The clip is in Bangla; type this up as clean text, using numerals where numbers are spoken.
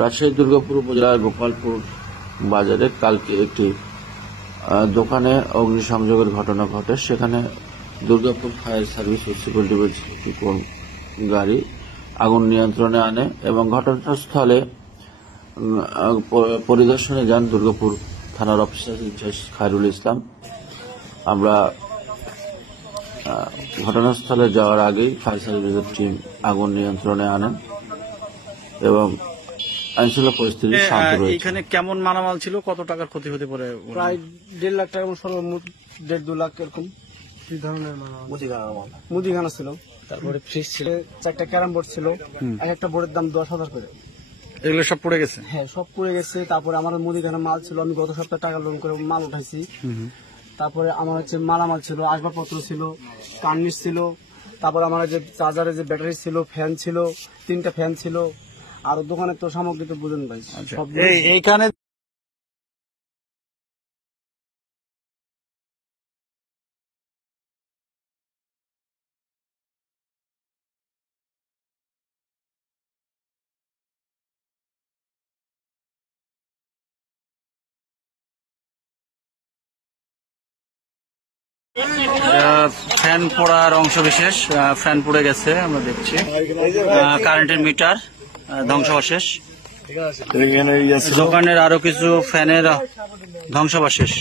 রাজশাহী দুর্গাপুর উপজেলার গোপালপুর বাজারে কালকে একটি দোকানে অগ্নিসংযোগের ঘটনা ঘটে। সেখানে দুর্গাপুর ফায়ার সার্ভিস ও সিভিল ডিফেন্স গাড়ি আগুন নিয়ন্ত্রণে আনে এবং ঘটনাস্থলে পরিদর্শনে যান দুর্গাপুর থানার অফিসার ইনচার্জ খায়রুল ইসলাম। আমরা ঘটনাস্থলে যাওয়ার আগেই ফায়ার সার্ভিসের টিম আগুন নিয়ন্ত্রণে আনেন এবং আইনশৃঙ্খলা পরিস্থিতি শান্ত রয়েছে। এখানে কেমন মালামাল ছিল, কত টাকার ক্ষতি হতে পারে? প্রায় 1.5 লাখ টাকা, সর্বমোট 1.5-2 লাখ এরকম। কি ধরনের মুদিখানা ছিল, তারপরে ফ্রিজ ছিল, 4টা ক্যারাম বোর্ড ছিল, এক একটা বোর্ডের দাম 10,000 করে। এগুলো সব পড়ে গেছে? হ্যাঁ, সব পড়ে গেছে। তারপরে আমার মুদিখানা মাল ছিল, আমি গত সপ্তাহে টাকা লোন করে মাল উঠাইছি। তারপরে আমার মালামাল ছিল, আসবাবপত্র ছিল, কার্নিশ ছিল, তারপরে আমার যে চার্জারের যে ব্যাটারি ছিল, ফ্যান ছিল, 3টা ফ্যান ছিল, আর দোকানের তো সামগ্রী তো বুঝেন ভাই। এইখানে ফ্যান পড়ার অংশ বিশেষ, ফ্যান পড়ে গেছে আমরা দেখছি। কারেন্টের মিটার ধ্বংসাবশেষ, দোকানের আরো কিছু ফ্যানের ধ্বংসাবশেষ।